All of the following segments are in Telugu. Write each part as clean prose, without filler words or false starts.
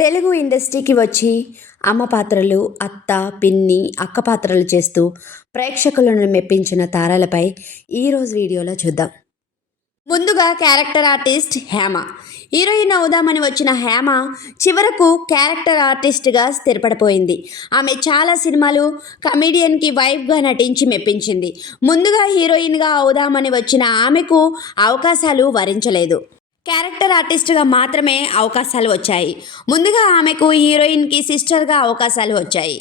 తెలుగు ఇండస్ట్రీకి వచ్చి అమ్మ పాత్రలు, అత్త, పిన్ని, అక్క పాత్రలు చేస్తూ ప్రేక్షకులను మెప్పించిన తారలపై ఈరోజు వీడియోలో చూద్దాం. ముందుగా క్యారెక్టర్ ఆర్టిస్ట్ హేమ. హీరోయిన్ అవుదామని వచ్చిన హేమ చివరకు క్యారెక్టర్ ఆర్టిస్ట్గా స్థిరపడిపోయింది. ఆమె చాలా సినిమాలు కమెడియన్కి వైఫ్గా నటించి మెప్పించింది. ముందుగా హీరోయిన్గా అవుదామని వచ్చిన ఆమెకు అవకాశాలు వరించలేదు. క్యారెక్టర్ ఆర్టిస్ట్గా మాత్రమే అవకాశాలు వచ్చాయి. ముందుగా ఆమెకు హీరోయిన్కి సిస్టర్గా అవకాశాలు వచ్చాయి.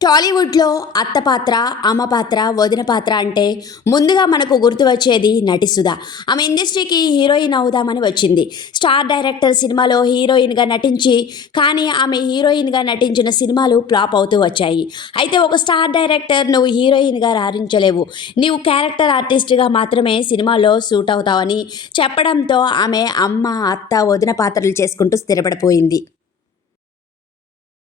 టాలీవుడ్లో అత్త పాత్ర, అమ్మ పాత్ర, వదిన పాత్ర అంటే ముందుగా మనకు గుర్తు వచ్చేది నటి సుధ. ఆమె ఇండస్ట్రీకి హీరోయిన్ అవుదామని వచ్చింది. స్టార్ డైరెక్టర్ సినిమాలో హీరోయిన్గా నటించి కానీ ఆమె హీరోయిన్గా నటించిన సినిమాలు ఫ్లాప్ అవుతూ వచ్చాయి. అయితే ఒక స్టార్ డైరెక్టర్ నువ్వు హీరోయిన్గా రాణించలేవు, నీవు క్యారెక్టర్ ఆర్టిస్ట్గా మాత్రమే సినిమాలో సూట్ అవుతావని చెప్పడంతో ఆమె అమ్మ, అత్త, వదిన పాత్రలు చేసుకుంటూ స్థిరపడిపోయింది.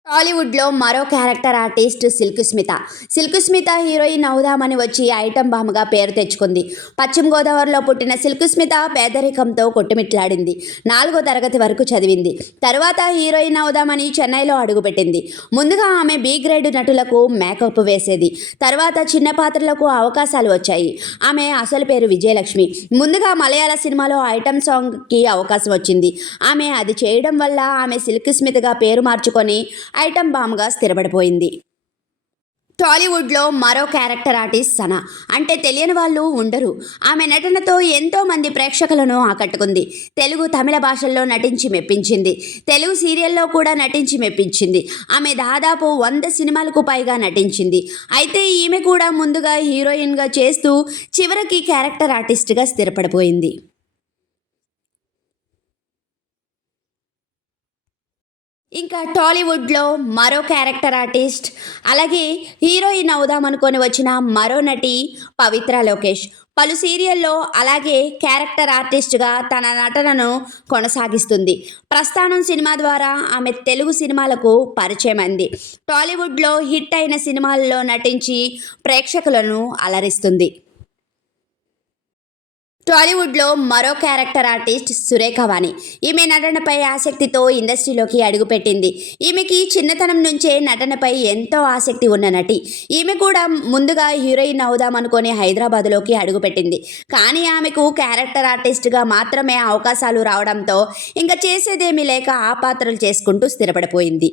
టాలీవుడ్లో మరో character artist silk Smitha. Silk Smitha heroine అవుదామని వచ్చి ఐటమ్ బామ్గా పేరు తెచ్చుకుంది. పశ్చిమ గోదావరిలో పుట్టిన సిల్క్ స్మిత పేదరికంతో కొట్టుమిట్లాడింది. 4వ తరగతి వరకు చదివింది. తర్వాత హీరోయిన్ అవుదామని చెన్నైలో అడుగుపెట్టింది. ముందుగా ఆమె బి గ్రేడ్ నటులకు మేకప్ వేసేది. తర్వాత చిన్న పాత్రలకు అవకాశాలు వచ్చాయి. ఆమె అసలు పేరు విజయలక్ష్మి. ముందుగా మలయాళ సినిమాలో ఐటమ్ సాంగ్కి అవకాశం వచ్చింది. ఆమె అది చేయడం వల్ల ఆమె సిల్క్ స్మితగా పేరు మార్చుకొని ఐటమ్ బామ్గా స్థిరపడిపోయింది. టాలీవుడ్లో మరో క్యారెక్టర్ ఆర్టిస్ట్ సనా. అంటే తెలియని వాళ్ళు ఉండరు. ఆమె నటనతో ఎంతో మంది ప్రేక్షకులను ఆకట్టుకుంది. తెలుగు, తమిళ భాషల్లో నటించి మెప్పించింది. తెలుగు సీరియల్లో కూడా నటించి మెప్పించింది. ఆమె దాదాపు 100 సినిమాలకు పైగా నటించింది. అయితే ఈమె కూడా ముందుగా హీరోయిన్గా చేస్తూ చివరికి క్యారెక్టర్ ఆర్టిస్ట్గా స్థిరపడిపోయింది. ఇంకా టాలీవుడ్లో మరో క్యారెక్టర్ ఆర్టిస్ట్, అలాగే హీరోయిన్ అవుదామనుకొని వచ్చిన మరో నటి పవిత్ర లోకేష్. పలు సీరియల్లో అలాగే క్యారెక్టర్ ఆర్టిస్ట్గా తన నటనను కొనసాగిస్తుంది. ప్రస్థానం సినిమా ద్వారా ఆమె తెలుగు సినిమాలకు పరిచయమైంది. టాలీవుడ్లో హిట్ అయిన సినిమాల్లో నటించి ప్రేక్షకులను అలరిస్తుంది. టాలీవుడ్లో మరో క్యారెక్టర్ ఆర్టిస్ట్ సురేఖ వాణి. ఈమె నటనపై ఆసక్తితో ఇండస్ట్రీలోకి అడుగుపెట్టింది. ఈమెకి చిన్నతనం నుంచే నటనపై ఎంతో ఆసక్తి ఉన్న నటి. ఈమె కూడా ముందుగా హీరోయిన్ అవుదామనుకొని హైదరాబాద్లోకి అడుగుపెట్టింది. కానీ ఆమెకు క్యారెక్టర్ ఆర్టిస్ట్గా మాత్రమే అవకాశాలు రావడంతో ఇంకా చేసేదేమీ లేక ఆ పాత్రలు చేసుకుంటూ స్థిరపడిపోయింది.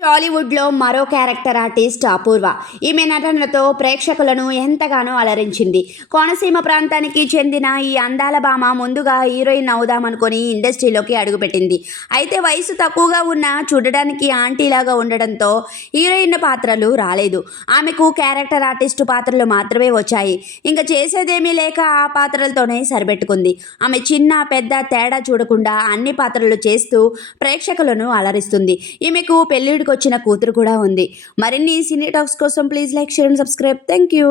టాలీవుడ్లో మరో క్యారెక్టర్ ఆర్టిస్ట్ అపూర్వ. ఈమె నటనతో ప్రేక్షకులను ఎంతగానో అలరించింది. కోనసీమ ప్రాంతానికి చెందిన ఈ అందాల భామ ముందుగా హీరోయిన్ అవుదామనుకొని ఇండస్ట్రీలోకి అడుగుపెట్టింది. అయితే వయసు తక్కువగా ఉన్న చూడడానికి ఆంటీలాగా ఉండడంతో హీరోయిన్ పాత్రలు రాలేదు. ఆమెకు క్యారెక్టర్ ఆర్టిస్టు పాత్రలు మాత్రమే వచ్చాయి. ఇంకా చేసేదేమీ లేక ఆ పాత్రలతోనే సరిపెట్టుకుంది. ఆమె చిన్న పెద్ద తేడా చూడకుండా అన్ని పాత్రలు చేస్తూ ప్రేక్షకులను అలరిస్తుంది. ఈమెకు పెళ్లిడికి వచ్చిన కూతురు కూడా ఉంది. మరిన్ని సినీ టాక్స్ కోసం please like, share and subscribe. Thank you.